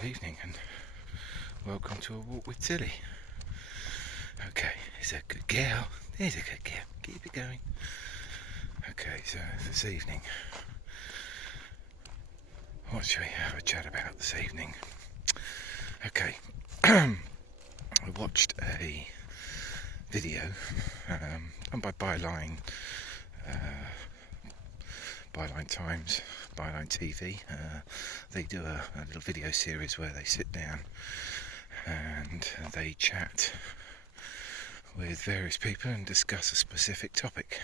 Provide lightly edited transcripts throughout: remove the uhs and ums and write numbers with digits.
Good evening and welcome to a walk with Tilly. Okay, it's a good girl. There's a good girl. Keep it going. Okay, so this evening, what shall we have a chat about this evening? Okay, I watched a video done by Byline Times, Byline TV. They do a little video series where they sit down and they chat with various people and discuss a specific topic.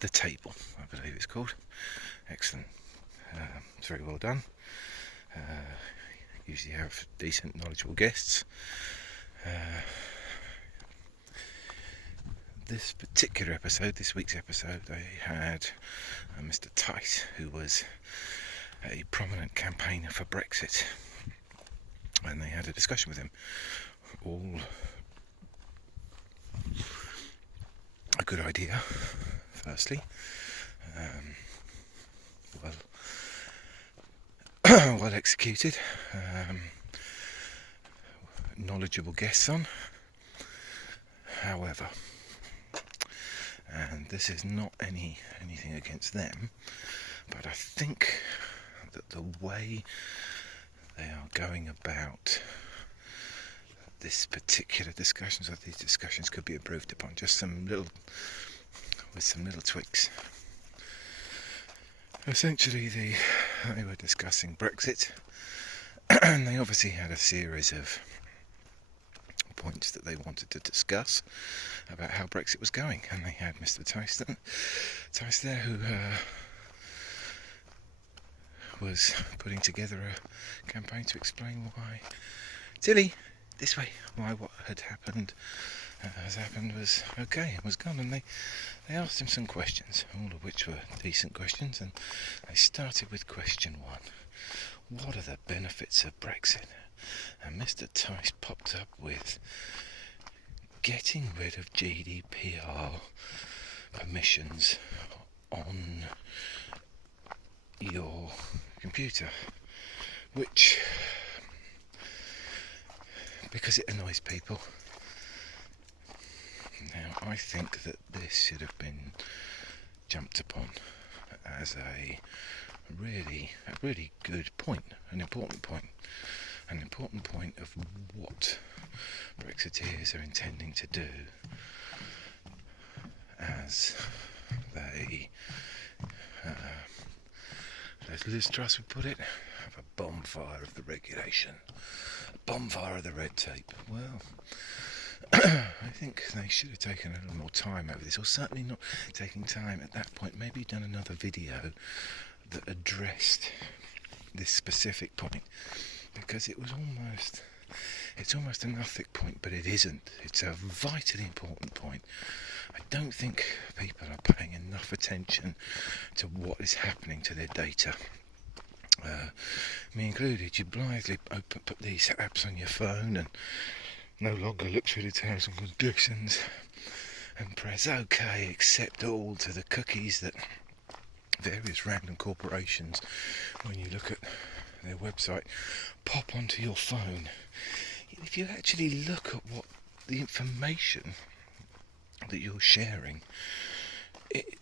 The Table, I believe it's called. Excellent. It's very well done. Usually have decent, knowledgeable guests. This week's episode, they had Mr. Tice, who was a prominent campaigner for Brexit, and they had a discussion with him. All a good idea, firstly. Well executed. Knowledgeable guests on. However, and this is not anything against them, but I think that the way they are going about this particular discussions, or these discussions, could be improved upon. Just some little tweaks. Essentially, they were discussing Brexit, and they obviously had a series of points that they wanted to discuss about how Brexit was going, and they had Mr. Tice there, who was putting together a campaign to explain why Tilly, this way, why what had happened was okay and was gone. And they asked him some questions, all of which were decent questions, and they started with question one: what are the benefits of Brexit? And Mr. Tice popped up with getting rid of GDPR permissions on your computer, which, because it annoys people. Now, I think that this should have been jumped upon as a really good point, an important point of what Brexiteers are intending to do as they, as Liz Truss would put it, have a bonfire of the regulation, a bonfire of the red tape. Well, I think they should have taken a little more time over this, or certainly not taking time at that point. Maybe done another video that addressed this specific point, because it's almost a nothing point, but it isn't. It's a vitally important point. I don't think people are paying enough attention to what is happening to their data. Me included. You blithely put these apps on your phone and no longer look through the terms and conditions and press OK, accept all to the cookies that various random corporations, when you look at their website, pop onto your phone. If you actually look at what the information that you're sharing, it,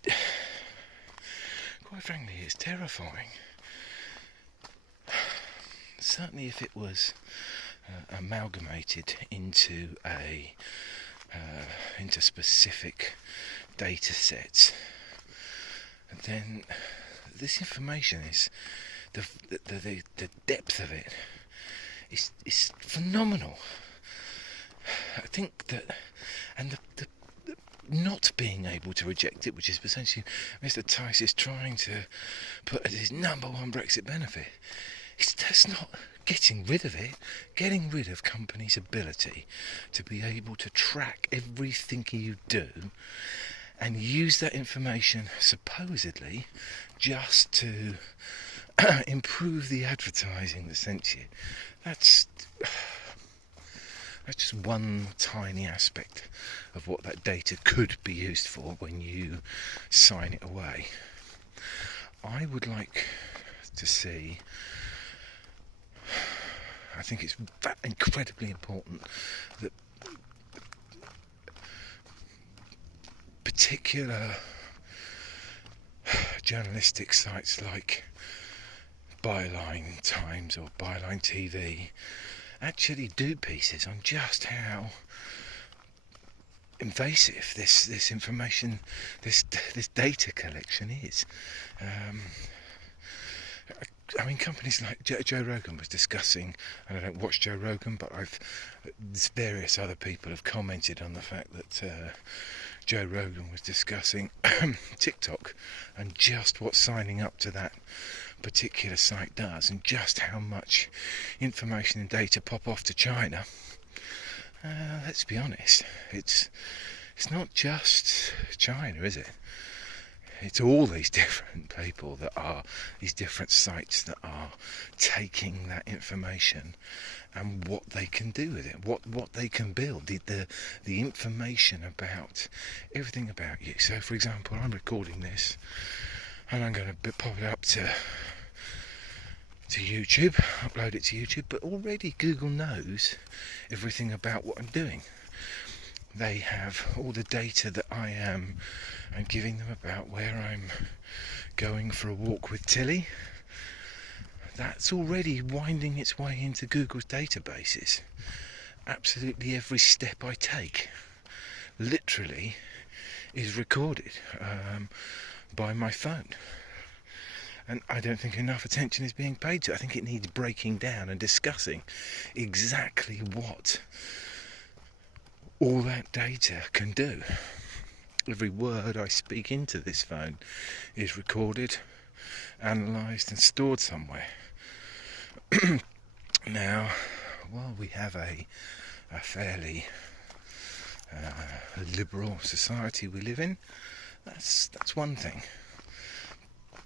quite frankly, is terrifying. Certainly if it was amalgamated into specific data sets, then this information is the depth of it is phenomenal. I think that, and the not being able to reject it, which is essentially Mr. Tice is trying to put as his number one Brexit benefit, that's not getting rid of it, getting rid of companies' ability to be able to track everything you do and use that information supposedly just to improve the advertising that sent you. That's just one tiny aspect of what that data could be used for when you sign it away. I would like to see I think it's incredibly important that particular journalistic sites like Byline Times or Byline TV actually do pieces on just how invasive this information, this data collection is. I mean, companies like Joe Rogan was discussing, and I don't watch Joe Rogan, but various other people have commented on the fact that Joe Rogan was discussing TikTok and just what signing up to that particular site does, and just how much information and data pop off to China. Let's be honest, it's not just China, is it? It's all these different people that are, these different sites that are taking that information and what they can do with it, what they can build, the information about everything about you. So, for example, I'm recording this and I'm going to pop it up to YouTube, upload it to YouTube, but already Google knows everything about what I'm doing. They have all the data that I'm giving them about where I'm going for a walk with Tilly. That's already winding its way into Google's databases. Absolutely every step I take, literally, is recorded by my phone. And I don't think enough attention is being paid to it. I think it needs breaking down and discussing exactly what all that data can do. Every word I speak into this phone is recorded, analysed and stored somewhere. Now, while we have a fairly liberal society we live in, that's one thing.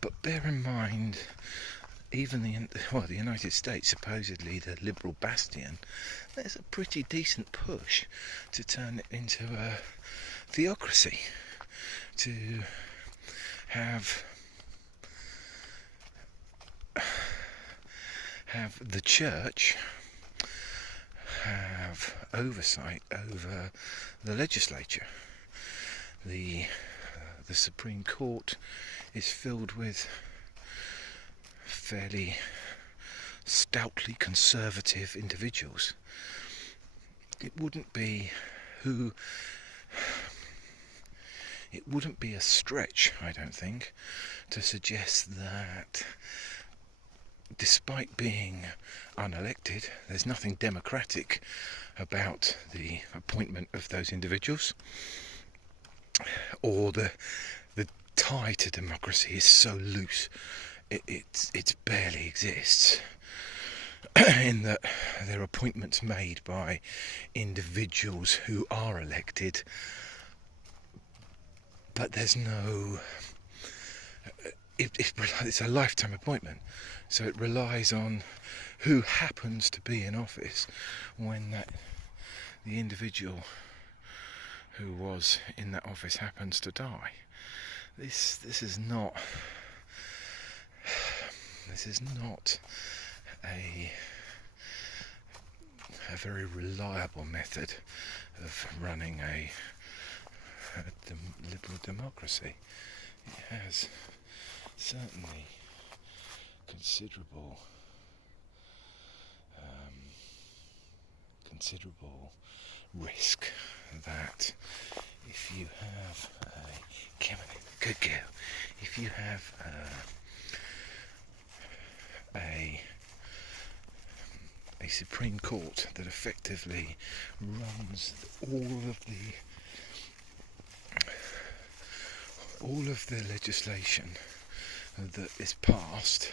But bear in mind, even the United States, supposedly the liberal bastion, there's a pretty decent push to turn it into a theocracy, to have the church have oversight over the legislature. The Supreme Court is filled with fairly stoutly conservative individuals. It wouldn't be a stretch, I don't think, to suggest that despite being unelected, there's nothing democratic about the appointment of those individuals, or the tie to democracy is so loose it barely exists, in that there are appointments made by individuals who are elected, but there's no... It's a lifetime appointment, so it relies on who happens to be in office when the individual who was in that office happens to die. This is not a very reliable method of running a liberal democracy. It has certainly considerable risk that if you have good girl, if you have a Supreme Court that effectively runs all of the legislation that is passed,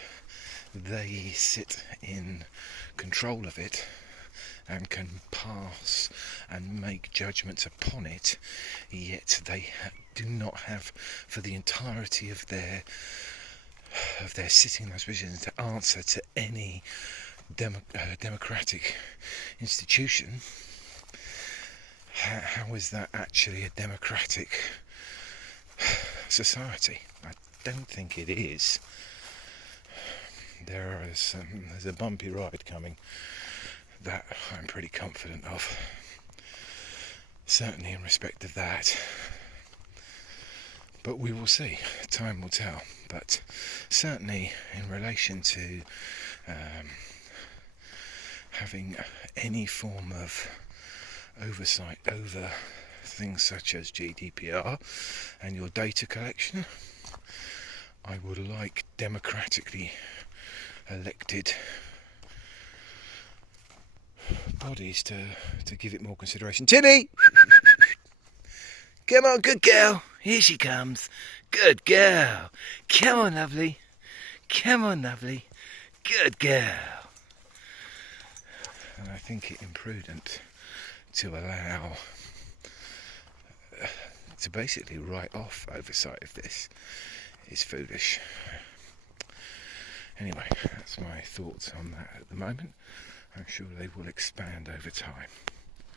they sit in control of it and can pass and make judgments upon it, yet they do not have, for the entirety of their sitting in those positions, to answer to any democratic institution. How is that actually a democratic society? I don't think it is. there's a bumpy ride coming that I'm pretty confident of. Certainly in respect of that. But we will see. Time will tell. But certainly in relation to having any form of oversight over things such as GDPR and your data collection, I would like democratically elected bodies to give it more consideration. Tilly! Come on, good girl. Here she comes. Good girl. Come on, lovely. Come on, lovely. Good girl. And I think it imprudent to allow, to basically write off oversight of this is foolish. Anyway, that's my thoughts on that at the moment. I'm sure they will expand over time.